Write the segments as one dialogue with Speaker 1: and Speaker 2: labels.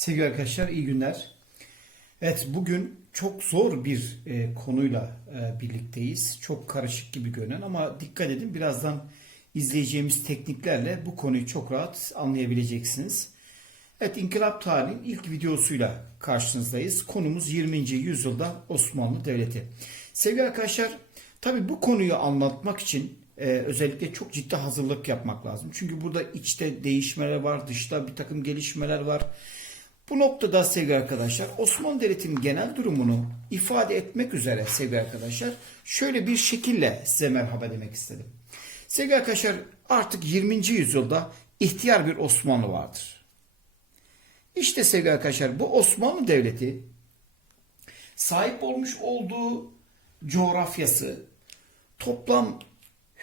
Speaker 1: Sevgili arkadaşlar iyi günler. Evet bugün çok zor bir e, konuyla e, birlikteyiz. Çok karışık gibi görünen ama dikkat edin birazdan izleyeceğimiz tekniklerle bu konuyu çok rahat anlayabileceksiniz. Evet İnkılap Tarihi'nin ilk videosuyla karşınızdayız. Konumuz 20. yüzyılda Osmanlı Devleti. Sevgili arkadaşlar tabi bu konuyu anlatmak için e, özellikle çok ciddi hazırlık yapmak lazım. Çünkü burada içte değişmeler var, dışta bir takım gelişmeler var. Bu noktada sevgili arkadaşlar Osmanlı Devleti'nin genel durumunu ifade etmek üzere sevgili arkadaşlar şöyle bir şekille size merhaba demek istedim. Sevgili arkadaşlar artık 20. yüzyılda ihtiyar bir Osmanlı vardır. İşte sevgili arkadaşlar bu Osmanlı Devleti sahip olmuş olduğu coğrafyası toplam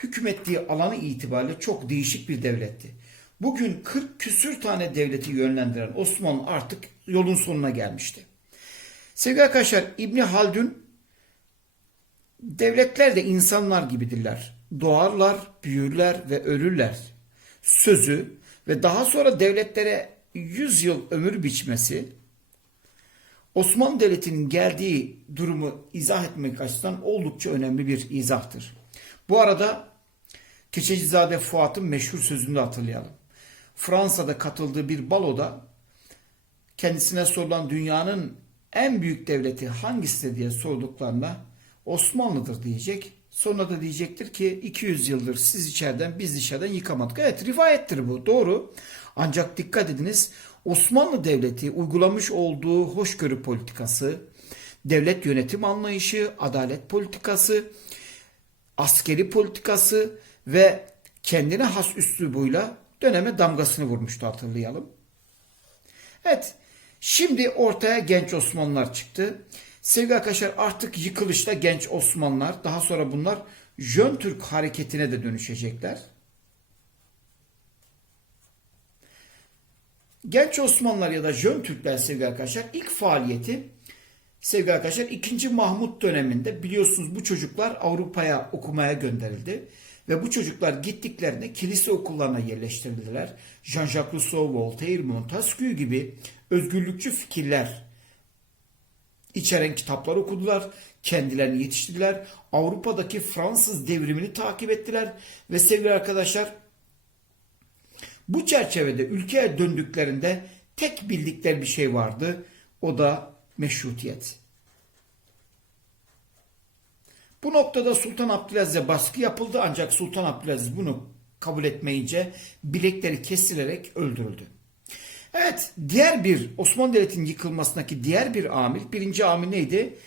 Speaker 1: hükmettiği alanı itibariyle çok değişik bir devletti. Bugün 40 küsür tane devleti yönlendiren Osmanlı artık yolun sonuna gelmişti. Sevgili arkadaşlar İbni Haldun devletler de insanlar gibidirler. Doğarlar, büyürler ve ölürler. Sözü ve daha sonra devletlere 100 yıl ömür biçmesi Osmanlı Devleti'nin geldiği durumu izah etmek açısından oldukça önemli bir izahtır. Bu arada Keçecizade Fuat'ın meşhur sözünü de hatırlayalım. Fransa'da katıldığı bir baloda kendisine sorulan dünyanın en büyük devleti hangisidir diye sorduklarında Osmanlı'dır diyecek. Sonra da diyecektir ki 200 yıldır siz içeriden biz dışarıdan yıkamadık. Evet rivayettir bu doğru. Ancak dikkat ediniz Osmanlı Devleti uygulamış olduğu hoşgörü politikası, devlet yönetim anlayışı, adalet politikası, askeri politikası ve kendine has üslubuyla döneme damgasını vurmuştu hatırlayalım. Evet şimdi ortaya genç Osmanlılar çıktı. Sevgili arkadaşlar artık yıkılışta genç Osmanlılar daha sonra bunlar Jön Türk hareketine de dönüşecekler. Genç Osmanlılar ya da Jön Türkler sevgili arkadaşlar ilk faaliyeti sevgili arkadaşlar 2. Mahmut döneminde biliyorsunuz bu çocuklar Avrupa'ya okumaya gönderildi. Ve bu çocuklar gittiklerinde kilise okullarına yerleştirildiler. Jean-Jacques Rousseau, Voltaire, Montesquieu gibi özgürlükçü fikirler içeren kitaplar okudular. Kendilerini yetiştirdiler. Avrupa'daki Fransız devrimini takip ettiler. Ve sevgili arkadaşlar bu çerçevede ülkeye döndüklerinde tek bildikleri bir şey vardı. O da meşrutiyet. Bu noktada Sultan Abdülaziz'e baskı yapıldı ancak Sultan Abdülaziz bunu kabul etmeyince bilekleri kesilerek öldürüldü. Evet diğer bir Osmanlı Devleti'nin yıkılmasındaki diğer bir amil birinci amil neydi?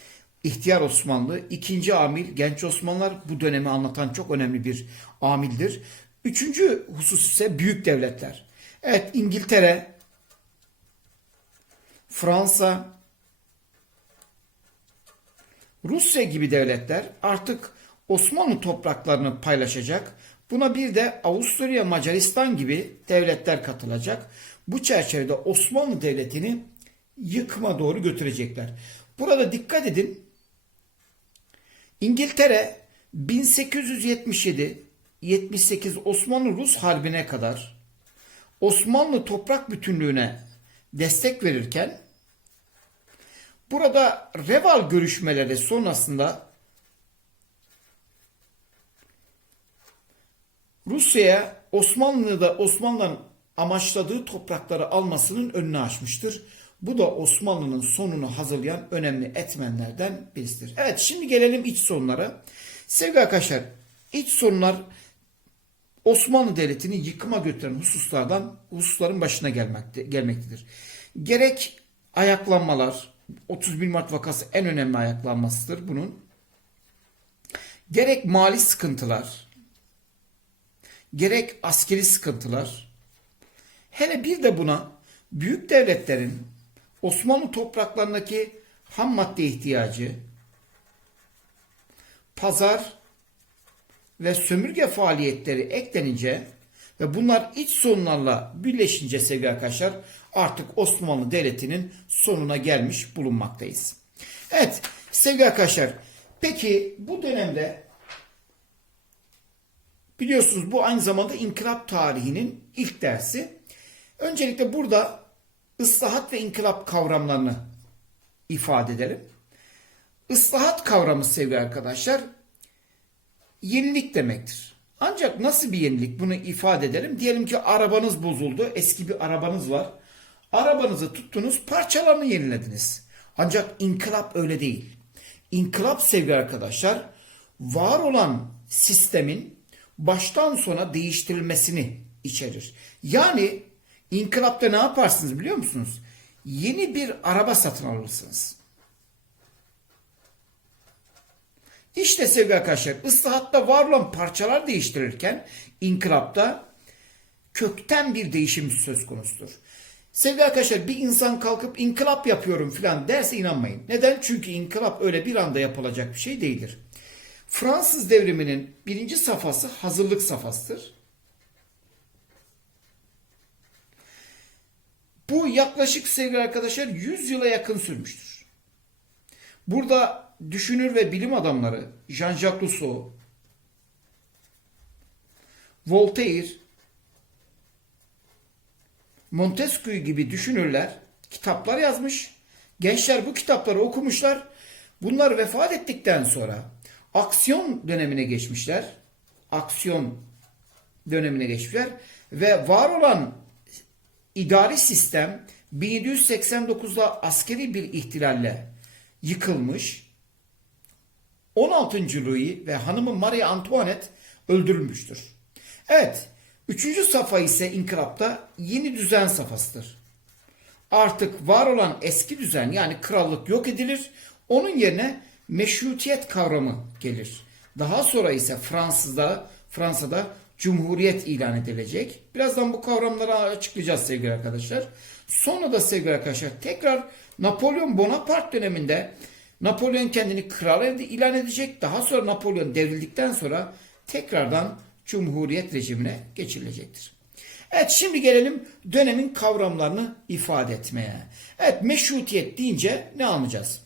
Speaker 1: İhtiyar Osmanlı. ikinci amil genç Osmanlılar bu dönemi anlatan çok önemli bir amildir. Üçüncü husus ise büyük devletler. Evet İngiltere, Fransa, Rusya gibi devletler artık Osmanlı topraklarını paylaşacak. Buna bir de Avusturya, Macaristan gibi devletler katılacak. Bu çerçevede Osmanlı Devleti'ni yıkıma doğru götürecekler. Burada dikkat edin. İngiltere 1877 78 Osmanlı-Rus Harbi'ne kadar Osmanlı toprak bütünlüğüne destek verirken Burada Reval görüşmeleri sonrasında Rusya'ya Osmanlı'da Osmanlı'nın amaçladığı toprakları almasının önünü açmıştır. Bu da Osmanlı'nın sonunu hazırlayan önemli etmenlerden birisidir. Evet şimdi gelelim iç sorunlara. Sevgili arkadaşlar iç sorunlar Osmanlı Devleti'ni yıkıma götüren hususlardan hususların başına gelmekte, gelmektedir. Gerek ayaklanmalar, 31 Mart vakası en önemli ayaklanmasıdır bunun. Gerek mali sıkıntılar, gerek askeri sıkıntılar, hele bir de buna büyük devletlerin Osmanlı topraklarındaki ham madde ihtiyacı, pazar ve sömürge faaliyetleri eklenince ve bunlar iç sorunlarla birleşince sevgili arkadaşlar artık Osmanlı Devleti'nin sonuna gelmiş bulunmaktayız. Evet sevgili arkadaşlar peki bu dönemde biliyorsunuz bu aynı zamanda inkılap tarihinin ilk dersi. Öncelikle burada ıslahat ve inkılap kavramlarını ifade edelim. Islahat kavramı sevgili arkadaşlar yenilik demektir. Ancak nasıl bir yenilik bunu ifade edelim. Diyelim ki arabanız bozuldu. Eski bir arabanız var. Arabanızı tuttunuz parçalarını yenilediniz. Ancak inkılap öyle değil. İnkılap sevgili arkadaşlar var olan sistemin baştan sona değiştirilmesini içerir. Yani inkılapta ne yaparsınız biliyor musunuz? Yeni bir araba satın alırsınız. İşte sevgili arkadaşlar ıslahatta var olan parçalar değiştirirken inkılapta kökten bir değişim söz konusudur. Sevgili arkadaşlar bir insan kalkıp inkılap yapıyorum filan derse inanmayın. Neden? Çünkü inkılap öyle bir anda yapılacak bir şey değildir. Fransız devriminin birinci safhası hazırlık safhasıdır. Bu yaklaşık sevgili arkadaşlar 100 yıla yakın sürmüştür. Burada düşünür ve bilim adamları Jean-Jacques Rousseau, Voltaire, Montesquieu gibi düşünürler kitaplar yazmış. Gençler bu kitapları okumuşlar. Bunlar vefat ettikten sonra aksiyon dönemine geçmişler. Aksiyon dönemine geçmişler ve var olan idari sistem 1789'da askeri bir ihtilalle yıkılmış. 16. Louis ve hanımı Marie Antoinette öldürülmüştür. Evet, üçüncü safa ise inkılapta yeni düzen safhasıdır. Artık var olan eski düzen yani krallık yok edilir. Onun yerine meşrutiyet kavramı gelir. Daha sonra ise Fransız'da Fransa'da cumhuriyet ilan edilecek. Birazdan bu kavramları açıklayacağız sevgili arkadaşlar. Sonra da sevgili arkadaşlar tekrar Napolyon Bonaparte döneminde Napolyon kendini kral ilan edecek. Daha sonra Napolyon devrildikten sonra tekrardan cumhuriyet rejimine geçilecektir. Evet şimdi gelelim dönemin kavramlarını ifade etmeye. Evet meşrutiyet deyince ne anlayacağız?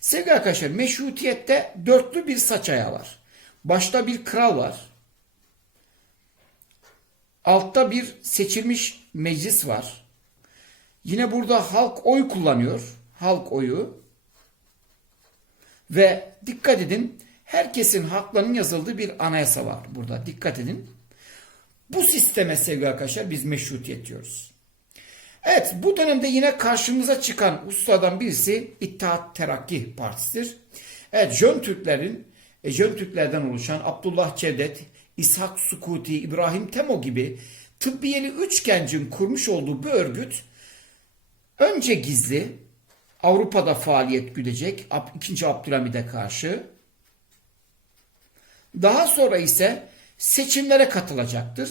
Speaker 1: Sevgili arkadaşlar meşrutiyette dörtlü bir saç ayağı var. Başta bir kral var. Altta bir seçilmiş meclis var. Yine burada halk oy kullanıyor. Halk oyu. Ve dikkat edin herkesin haklarının yazıldığı bir anayasa var burada. Dikkat edin. Bu sisteme sevgili arkadaşlar biz meşrutiyet diyoruz. Evet bu dönemde yine karşımıza çıkan ustadan birisi İttihat Terakki Partisi'dir. Evet Jön Türklerin, e, Jön Türklerden oluşan Abdullah Cevdet, İshak Sukuti, İbrahim Temo gibi tıbbiyeli üç gencin kurmuş olduğu bu örgüt önce gizli Avrupa'da faaliyet güdecek 2. Abdülhamid'e karşı daha sonra ise seçimlere katılacaktır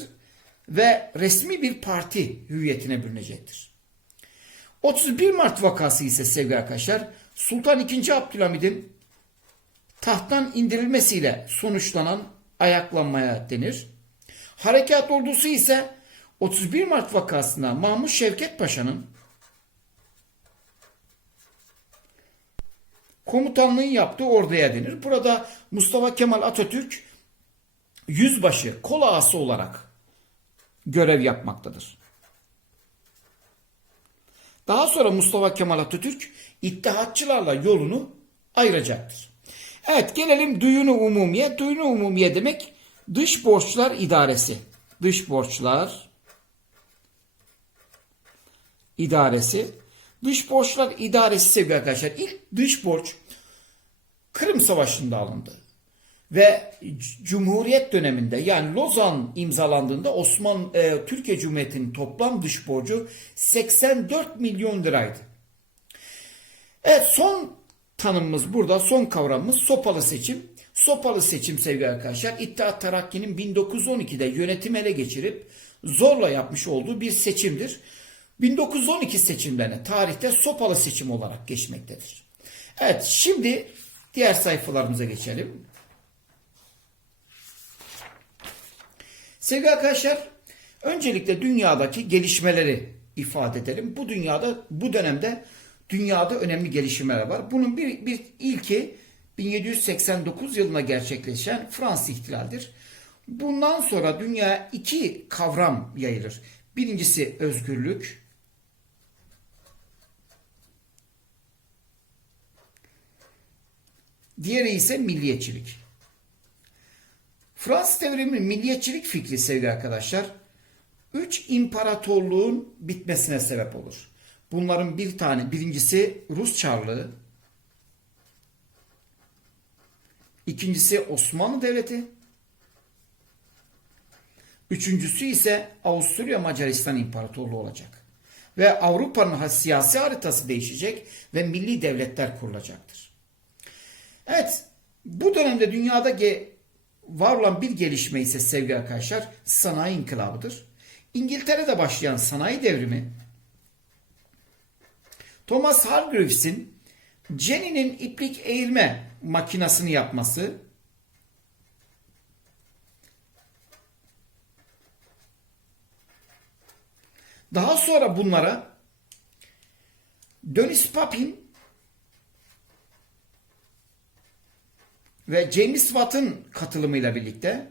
Speaker 1: ve resmi bir parti hüviyetine bürünecektir. 31 Mart vakası ise sevgili arkadaşlar Sultan II. Abdülhamid'in tahttan indirilmesiyle sonuçlanan ayaklanmaya denir. Harekat ordusu ise 31 Mart vakasında Mahmut Şevket Paşa'nın komutanlığın yaptığı orduya denir. Burada Mustafa Kemal Atatürk yüzbaşı, kol ağası olarak görev yapmaktadır. Daha sonra Mustafa Kemal Atatürk ittihatçılarla yolunu ayıracaktır. Evet gelelim duyunu umumiye. Duyunu umumiye demek dış borçlar idaresi. Dış borçlar idaresi. Dış borçlar idaresi sevgili arkadaşlar. İlk dış borç Kırım Savaşı'nda alındı. Ve Cumhuriyet döneminde yani Lozan imzalandığında Osman e, Türkiye Cumhuriyeti'nin toplam dış borcu 84 milyon liraydı. Evet son tanımımız burada son kavramımız sopalı seçim. Sopalı seçim sevgili arkadaşlar İttihat Terakki'nin 1912'de yönetim ele geçirip zorla yapmış olduğu bir seçimdir. 1912 seçimlerine tarihte sopalı seçim olarak geçmektedir. Evet şimdi diğer sayfalarımıza geçelim. Sevgili arkadaşlar öncelikle dünyadaki gelişmeleri ifade edelim. Bu dünyada bu dönemde dünyada önemli gelişmeler var. Bunun bir, bir ilki 1789 yılında gerçekleşen Fransız ihtilaldir. Bundan sonra dünya iki kavram yayılır. Birincisi özgürlük. Diğeri ise milliyetçilik. Fransız devrimi milliyetçilik fikri sevgili arkadaşlar, üç imparatorluğun bitmesine sebep olur. Bunların bir tane, birincisi Rus Çarlığı, ikincisi Osmanlı Devleti, üçüncüsü ise Avusturya Macaristan İmparatorluğu olacak. Ve Avrupa'nın siyasi haritası değişecek ve milli devletler kurulacaktır. Evet, bu dönemde dünyada var olan bir gelişme ise sevgili arkadaşlar sanayi inkılabıdır. İngiltere'de başlayan sanayi devrimi Thomas Hargreaves'in Jenny'nin iplik eğilme makinasını yapması daha sonra bunlara Denis Papin ve James Watt'ın katılımıyla birlikte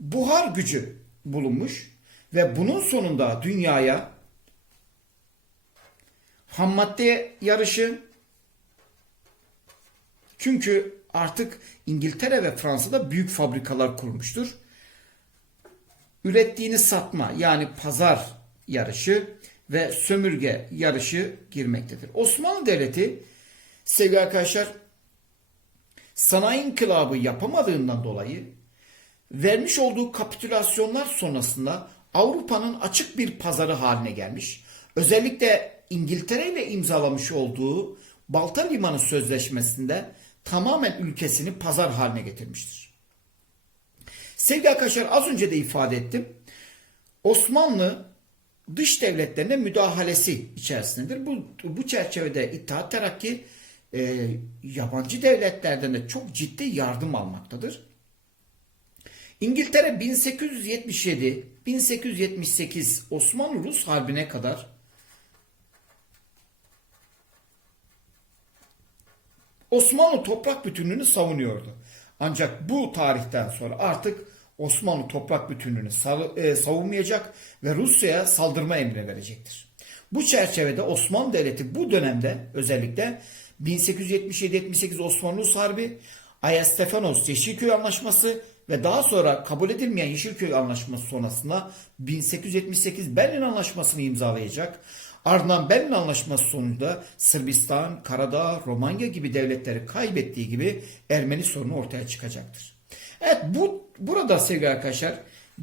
Speaker 1: buhar gücü bulunmuş ve bunun sonunda dünyaya ham madde yarışı çünkü artık İngiltere ve Fransa'da büyük fabrikalar kurmuştur. Ürettiğini satma yani pazar yarışı ve sömürge yarışı girmektedir. Osmanlı Devleti sevgili arkadaşlar sanayi inkılabı yapamadığından dolayı vermiş olduğu kapitülasyonlar sonrasında Avrupa'nın açık bir pazarı haline gelmiş. Özellikle İngiltere ile imzalamış olduğu Balta Limanı Sözleşmesi'nde tamamen ülkesini pazar haline getirmiştir. Sevgili arkadaşlar az önce de ifade ettim. Osmanlı dış devletlerine müdahalesi içerisindedir. Bu, bu çerçevede İttihat Terakki e, yabancı devletlerden de çok ciddi yardım almaktadır. İngiltere 1877-1878 Osmanlı-Rus Harbi'ne kadar Osmanlı toprak bütünlüğünü savunuyordu. Ancak bu tarihten sonra artık Osmanlı toprak bütünlüğünü savunmayacak ve Rusya'ya saldırma emri verecektir. Bu çerçevede Osmanlı Devleti bu dönemde özellikle 1877-78 Osmanlı-Rus Harbi, Ayastefanos Yeşilköy Anlaşması ve daha sonra kabul edilmeyen Yeşilköy Anlaşması sonrasında 1878 Berlin Anlaşması'nı imzalayacak. Ardından Berlin Anlaşması sonucunda Sırbistan, Karadağ, Romanya gibi devletleri kaybettiği gibi Ermeni sorunu ortaya çıkacaktır. Evet bu burada sevgili arkadaşlar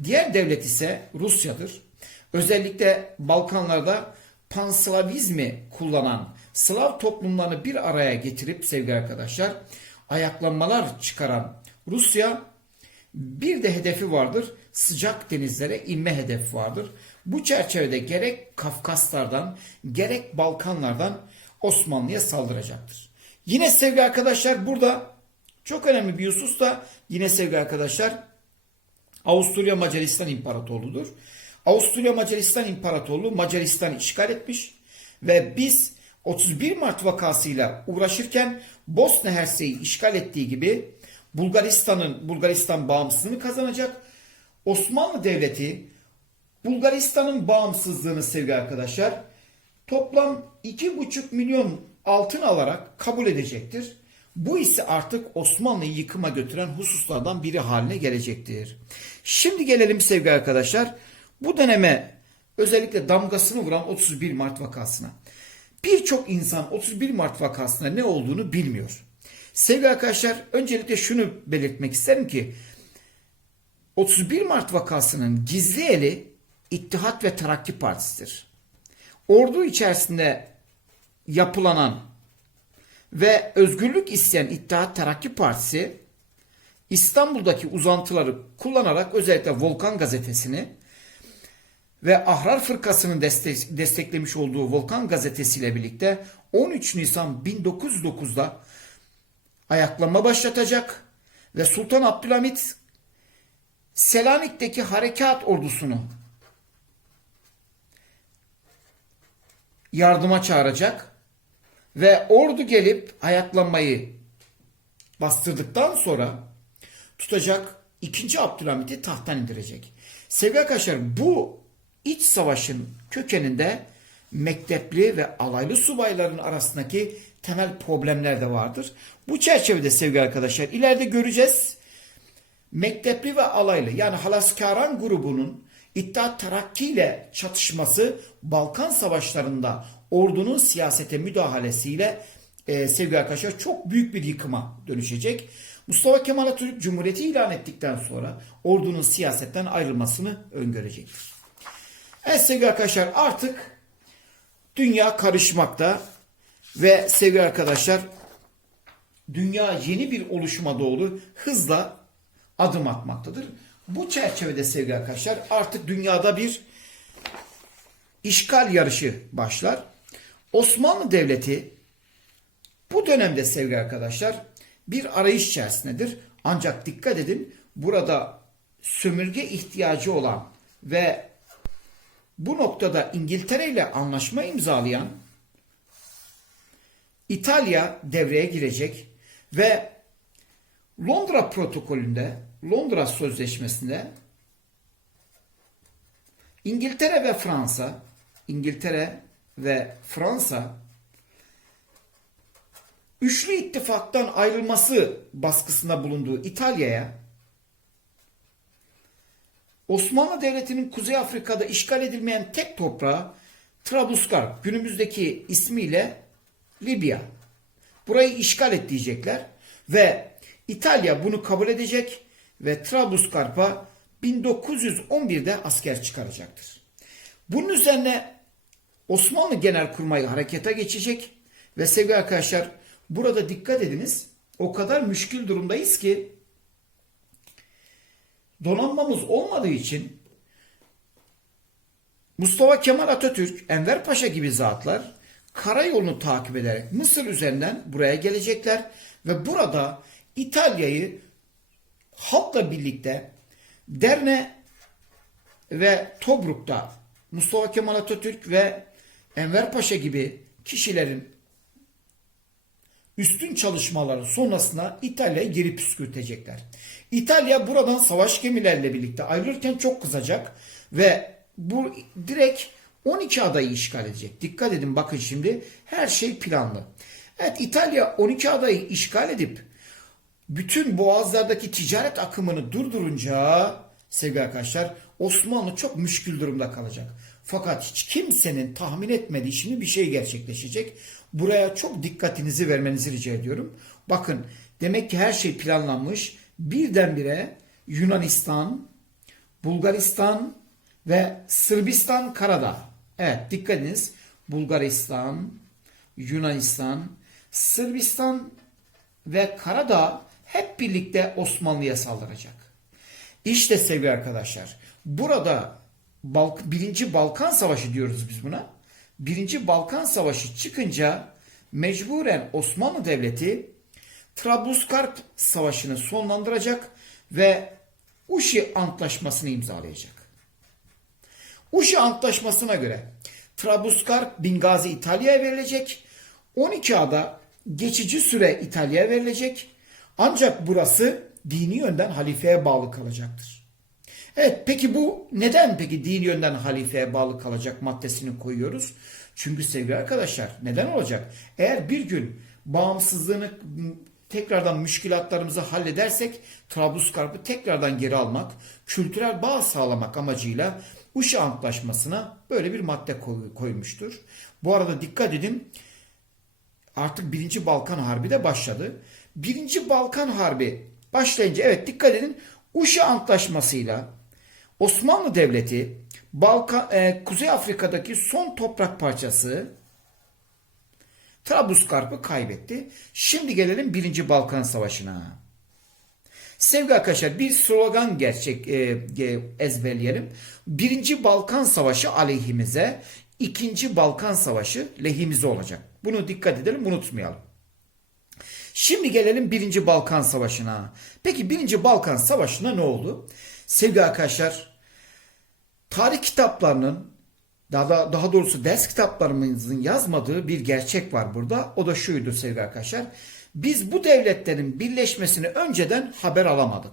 Speaker 1: diğer devlet ise Rusya'dır. Özellikle Balkanlarda panslavizmi kullanan Slav toplumlarını bir araya getirip sevgili arkadaşlar ayaklanmalar çıkaran Rusya bir de hedefi vardır. Sıcak denizlere inme hedefi vardır. Bu çerçevede gerek Kafkaslardan gerek Balkanlardan Osmanlı'ya saldıracaktır. Yine sevgili arkadaşlar burada çok önemli bir husus da yine sevgili arkadaşlar Avusturya Macaristan İmparatorluğu'dur. Avusturya Macaristan İmparatorluğu Macaristan işgal etmiş ve biz 31 Mart vakasıyla uğraşırken Bosna Hersey'i işgal ettiği gibi Bulgaristan'ın Bulgaristan bağımsızlığını kazanacak. Osmanlı Devleti Bulgaristan'ın bağımsızlığını sevgili arkadaşlar toplam 2,5 milyon altın alarak kabul edecektir. Bu ise artık Osmanlı'yı yıkıma götüren hususlardan biri haline gelecektir. Şimdi gelelim sevgili arkadaşlar bu döneme özellikle damgasını vuran 31 Mart vakasına. Birçok insan 31 Mart vakasına ne olduğunu bilmiyor. Sevgili arkadaşlar öncelikle şunu belirtmek isterim ki 31 Mart vakasının gizli eli İttihat ve Terakki Partisi'dir. Ordu içerisinde yapılanan ve özgürlük isteyen İttihat Terakki Partisi İstanbul'daki uzantıları kullanarak özellikle Volkan gazetesini ve Ahrar Fırkası'nın destek, desteklemiş olduğu Volkan gazetesiyle birlikte 13 Nisan 1909'da ayaklanma başlatacak ve Sultan Abdülhamit Selanik'teki harekat ordusunu yardıma çağıracak ve ordu gelip ayaklanmayı bastırdıktan sonra tutacak ikinci Abdülhamit'i tahttan indirecek. Sevgili arkadaşlar bu iç savaşın kökeninde mektepli ve alaylı subayların arasındaki temel problemler de vardır. Bu çerçevede sevgili arkadaşlar ileride göreceğiz. Mektepli ve alaylı yani Halaskaran grubunun İttihat Terakki ile çatışması Balkan Savaşlarında ordunun siyasete müdahalesiyle e, sevgili arkadaşlar çok büyük bir yıkıma dönüşecek. Mustafa Kemal Atatürk Cumhuriyeti ilan ettikten sonra ordunun siyasetten ayrılmasını öngörecektir. Evet sevgili arkadaşlar artık dünya karışmakta ve sevgili arkadaşlar dünya yeni bir oluşuma doğru hızla adım atmaktadır. Bu çerçevede sevgili arkadaşlar artık dünyada bir işgal yarışı başlar. Osmanlı Devleti bu dönemde sevgili arkadaşlar bir arayış içerisindedir. Ancak dikkat edin burada sömürge ihtiyacı olan ve bu noktada İngiltere ile anlaşma imzalayan İtalya devreye girecek ve Londra protokolünde, Londra Sözleşmesi'nde İngiltere ve Fransa, İngiltere ve Fransa üçlü ittifaktan ayrılması baskısında bulunduğu İtalya'ya Osmanlı Devleti'nin Kuzey Afrika'da işgal edilmeyen tek toprağı Trablusgarp, günümüzdeki ismiyle Libya. Burayı işgal et diyecekler ve İtalya bunu kabul edecek ve Trablusgarp'a 1911'de asker çıkaracaktır. Bunun üzerine Osmanlı Genelkurmay harekete geçecek. Ve sevgili arkadaşlar burada dikkat ediniz. O kadar müşkül durumdayız ki donanmamız olmadığı için Mustafa Kemal Atatürk, Enver Paşa gibi zatlar karayolunu takip ederek Mısır üzerinden buraya gelecekler. Ve burada İtalya'yı halkla birlikte Derne ve Tobruk'ta Mustafa Kemal Atatürk ve Enver Paşa gibi kişilerin üstün çalışmaları sonrasında İtalya'yı geri püskürtecekler. İtalya buradan savaş gemilerle birlikte ayrılırken çok kızacak ve bu direkt 12 adayı işgal edecek. Dikkat edin bakın şimdi her şey planlı. Evet İtalya 12 adayı işgal edip bütün boğazlardaki ticaret akımını durdurunca sevgili arkadaşlar Osmanlı çok müşkül durumda kalacak. Fakat hiç kimsenin tahmin etmediği şimdi bir şey gerçekleşecek. Buraya çok dikkatinizi vermenizi rica ediyorum. Bakın demek ki her şey planlanmış. Birdenbire Yunanistan, Bulgaristan ve Sırbistan karada. Evet dikkat ediniz. Bulgaristan, Yunanistan, Sırbistan ve Karadağ hep birlikte Osmanlı'ya saldıracak. İşte sevgili arkadaşlar burada Balk Birinci Balkan Savaşı diyoruz biz buna. Birinci Balkan Savaşı çıkınca mecburen Osmanlı Devleti Trablusgarp Savaşı'nı sonlandıracak ve Uşi Antlaşması'nı imzalayacak. Uşi Antlaşması'na göre Trablusgarp Bingazi İtalya'ya verilecek. 12 ada geçici süre İtalya'ya verilecek. Ancak burası dini yönden halifeye bağlı kalacaktır. Evet peki bu neden peki dini yönden halifeye bağlı kalacak maddesini koyuyoruz? Çünkü sevgili arkadaşlar neden olacak? Eğer bir gün bağımsızlığını tekrardan müşkilatlarımızı halledersek Trablusgarp'ı tekrardan geri almak, kültürel bağ sağlamak amacıyla Uşa Antlaşması'na böyle bir madde koy, koymuştur. Bu arada dikkat edin artık 1. Balkan Harbi de başladı. 1. Balkan Harbi başlayınca evet dikkat edin Uşa Antlaşması'yla Osmanlı Devleti Balkan, e, Kuzey Afrika'daki son toprak parçası Trablusgarp'ı kaybetti. Şimdi gelelim 1. Balkan Savaşı'na. Sevgili arkadaşlar bir slogan gerçek e, e, ezberleyelim. Birinci Balkan Savaşı aleyhimize, ikinci Balkan Savaşı lehimize olacak. Bunu dikkat edelim, unutmayalım. Şimdi gelelim Birinci Balkan Savaşı'na. Peki Birinci Balkan Savaşı'na ne oldu? Sevgili arkadaşlar, tarih kitaplarının daha, daha doğrusu ders kitaplarımızın yazmadığı bir gerçek var burada. O da şuydu sevgili arkadaşlar. Biz bu devletlerin birleşmesini önceden haber alamadık.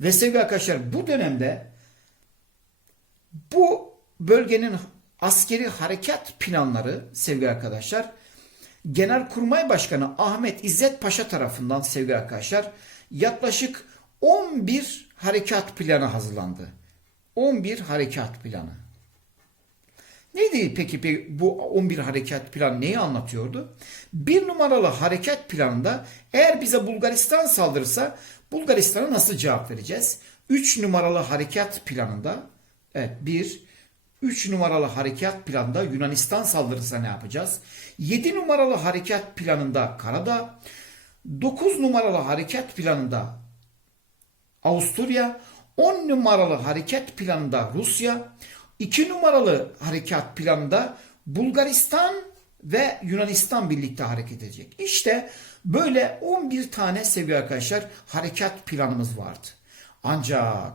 Speaker 1: Ve sevgili arkadaşlar bu dönemde bu bölgenin askeri harekat planları sevgili arkadaşlar Genelkurmay Başkanı Ahmet İzzet Paşa tarafından sevgili arkadaşlar yaklaşık 11 harekat planı hazırlandı. 11 harekat planı. Neydi peki, bu 11 harekat planı neyi anlatıyordu? Bir numaralı harekat planında eğer bize Bulgaristan saldırırsa Bulgaristan'a nasıl cevap vereceğiz? 3 numaralı harekat planında evet 1 3 numaralı harekat planında Yunanistan saldırırsa ne yapacağız? 7 numaralı harekat planında Karadağ, 9 numaralı harekat planında Avusturya, 10 numaralı harekat planında Rusya, 2 numaralı harekat planında Bulgaristan ve Yunanistan birlikte hareket edecek. İşte böyle 11 tane sevgili arkadaşlar harekat planımız vardı. Ancak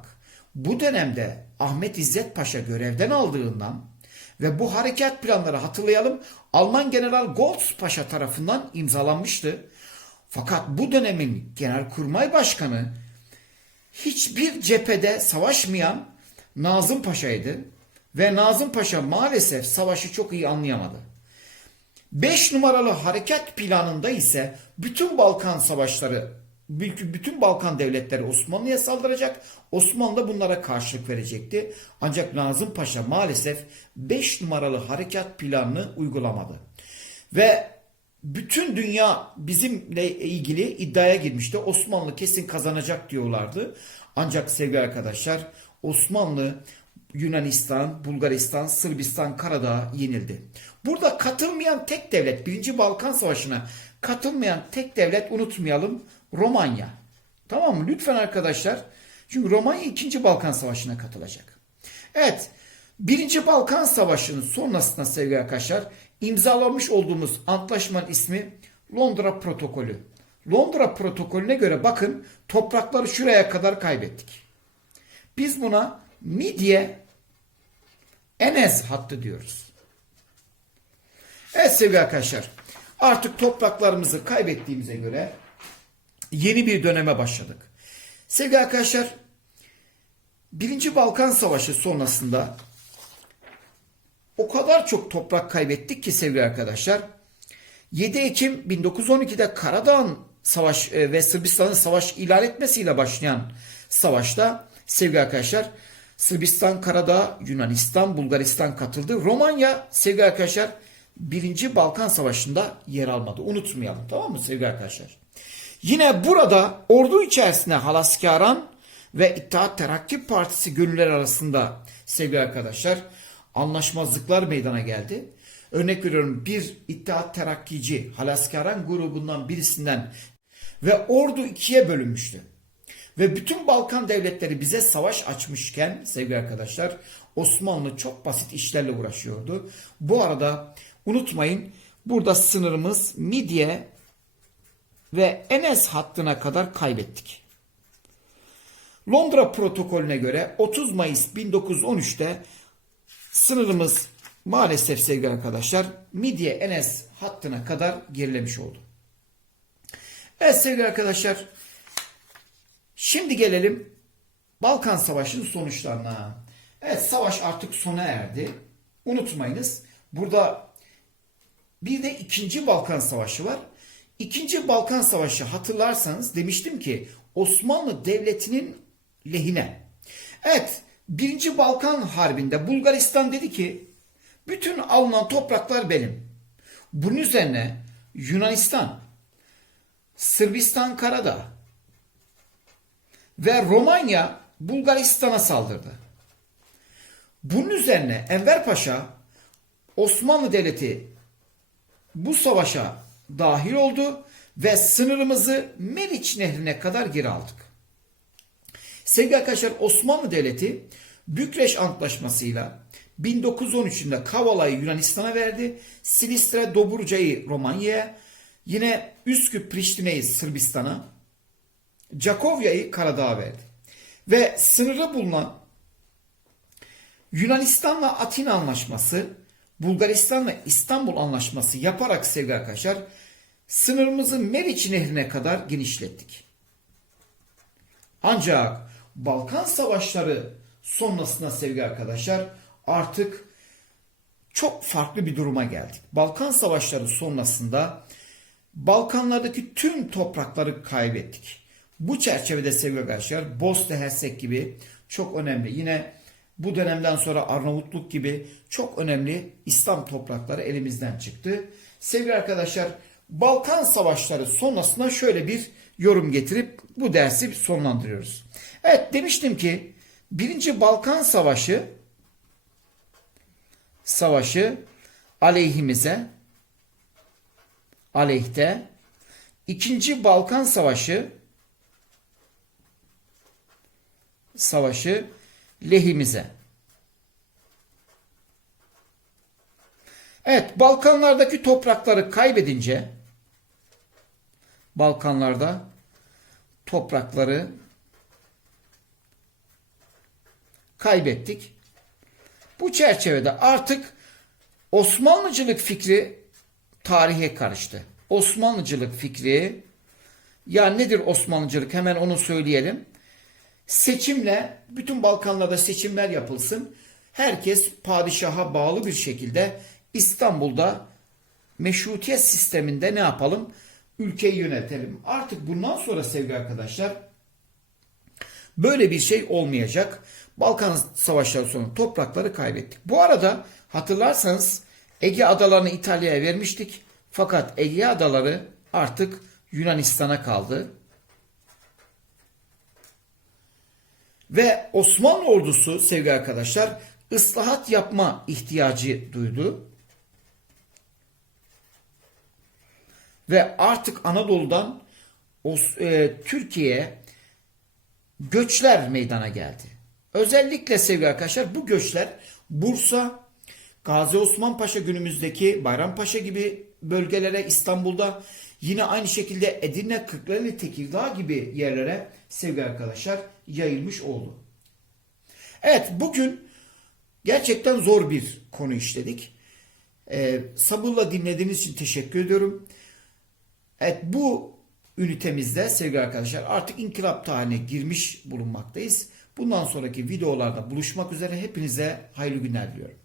Speaker 1: bu dönemde Ahmet İzzet Paşa görevden aldığından ve bu harekat planları hatırlayalım Alman General Goltz Paşa tarafından imzalanmıştı. Fakat bu dönemin Genelkurmay Başkanı hiçbir cephede savaşmayan Nazım Paşa'ydı ve Nazım Paşa maalesef savaşı çok iyi anlayamadı. 5 numaralı harekat planında ise bütün Balkan savaşları, bütün Balkan devletleri Osmanlı'ya saldıracak. Osmanlı da bunlara karşılık verecekti. Ancak Nazım Paşa maalesef 5 numaralı harekat planını uygulamadı. Ve bütün dünya bizimle ilgili iddiaya girmişti. Osmanlı kesin kazanacak diyorlardı. Ancak sevgili arkadaşlar Osmanlı Yunanistan, Bulgaristan, Sırbistan, Karadağ yenildi. Burada katılmayan tek devlet, 1. Balkan Savaşı'na katılmayan tek devlet unutmayalım Romanya. Tamam mı? Lütfen arkadaşlar. Çünkü Romanya 2. Balkan Savaşı'na katılacak. Evet. 1. Balkan Savaşı'nın sonrasında sevgili arkadaşlar imzalamış olduğumuz antlaşmanın ismi Londra Protokolü. Londra Protokolüne göre bakın toprakları şuraya kadar kaybettik. Biz buna Midye Enes hattı diyoruz. Evet sevgili arkadaşlar artık topraklarımızı kaybettiğimize göre yeni bir döneme başladık. Sevgili arkadaşlar Birinci Balkan Savaşı sonrasında o kadar çok toprak kaybettik ki sevgili arkadaşlar. 7 Ekim 1912'de Karadağ'ın savaş e, ve Sırbistan'ın savaş ilan etmesiyle başlayan savaşta sevgili arkadaşlar Sırbistan, Karadağ, Yunanistan, Bulgaristan katıldı. Romanya sevgili arkadaşlar 1. Balkan Savaşı'nda yer almadı. Unutmayalım tamam mı sevgili arkadaşlar? Yine burada ordu içerisinde Halaskaran ve İttihat Terakki Partisi gönüller arasında sevgili arkadaşlar anlaşmazlıklar meydana geldi. Örnek veriyorum bir İttihat Terakkici Halaskaran grubundan birisinden ve ordu ikiye bölünmüştü. Ve bütün Balkan devletleri bize savaş açmışken sevgili arkadaşlar Osmanlı çok basit işlerle uğraşıyordu. Bu arada unutmayın burada sınırımız Midye ve Enes hattına kadar kaybettik. Londra protokolüne göre 30 Mayıs 1913'te sınırımız maalesef sevgili arkadaşlar Midye Enes hattına kadar gerilemiş oldu. Evet sevgili arkadaşlar şimdi gelelim Balkan Savaşı'nın sonuçlarına. Evet savaş artık sona erdi. Unutmayınız burada bir de ikinci Balkan Savaşı var. İkinci Balkan Savaşı hatırlarsanız demiştim ki Osmanlı Devleti'nin lehine. Evet birinci Balkan Harbi'nde Bulgaristan dedi ki bütün alınan topraklar benim. Bunun üzerine Yunanistan, Sırbistan Karadağ ve Romanya Bulgaristan'a saldırdı. Bunun üzerine Enver Paşa Osmanlı Devleti bu savaşa dahil oldu ve sınırımızı Meriç Nehri'ne kadar geri aldık. Sevgili arkadaşlar Osmanlı Devleti Bükreş Antlaşması'yla 1913'ünde Kavala'yı Yunanistan'a verdi. Silistre Dobruca'yı Romanya'ya, yine Üsküp Priştine'yi Sırbistan'a, Cakovya'yı Karadağ'a verdi. Ve sınırı bulunan Yunanistan'la Atina Anlaşması, Bulgaristan'la İstanbul Anlaşması yaparak sevgili arkadaşlar sınırımızı Meriç Nehri'ne kadar genişlettik. Ancak Balkan Savaşları sonrasında sevgili arkadaşlar artık çok farklı bir duruma geldik. Balkan Savaşları sonrasında Balkanlardaki tüm toprakları kaybettik. Bu çerçevede sevgili arkadaşlar Bosna Hersek gibi çok önemli. Yine bu dönemden sonra Arnavutluk gibi çok önemli İslam toprakları elimizden çıktı. Sevgili arkadaşlar Balkan Savaşları sonrasında şöyle bir yorum getirip bu dersi sonlandırıyoruz. Evet demiştim ki birinci Balkan Savaşı savaşı aleyhimize aleyhte ikinci Balkan Savaşı savaşı lehimize. Evet, Balkanlardaki toprakları kaybedince Balkanlarda toprakları kaybettik. Bu çerçevede artık Osmanlıcılık fikri tarihe karıştı. Osmanlıcılık fikri ya nedir Osmanlıcılık? Hemen onu söyleyelim. Seçimle bütün Balkanlarda seçimler yapılsın. Herkes padişaha bağlı bir şekilde İstanbul'da meşrutiyet sisteminde ne yapalım? Ülkeyi yönetelim. Artık bundan sonra sevgili arkadaşlar böyle bir şey olmayacak. Balkan Savaşları sonu toprakları kaybettik. Bu arada hatırlarsanız Ege adalarını İtalya'ya vermiştik. Fakat Ege adaları artık Yunanistan'a kaldı. Ve Osmanlı ordusu sevgili arkadaşlar ıslahat yapma ihtiyacı duydu. Ve artık Anadolu'dan e, Türkiye'ye göçler meydana geldi. Özellikle sevgili arkadaşlar bu göçler Bursa, Gazi Osman Paşa günümüzdeki Bayrampaşa gibi bölgelere İstanbul'da yine aynı şekilde Edirne, Kırklareli, Tekirdağ gibi yerlere sevgili arkadaşlar yayılmış oldu. Evet bugün gerçekten zor bir konu işledik. Ee, sabırla dinlediğiniz için teşekkür ediyorum. Evet bu ünitemizde sevgili arkadaşlar artık inkılap tarihine girmiş bulunmaktayız. Bundan sonraki videolarda buluşmak üzere hepinize hayırlı günler diliyorum.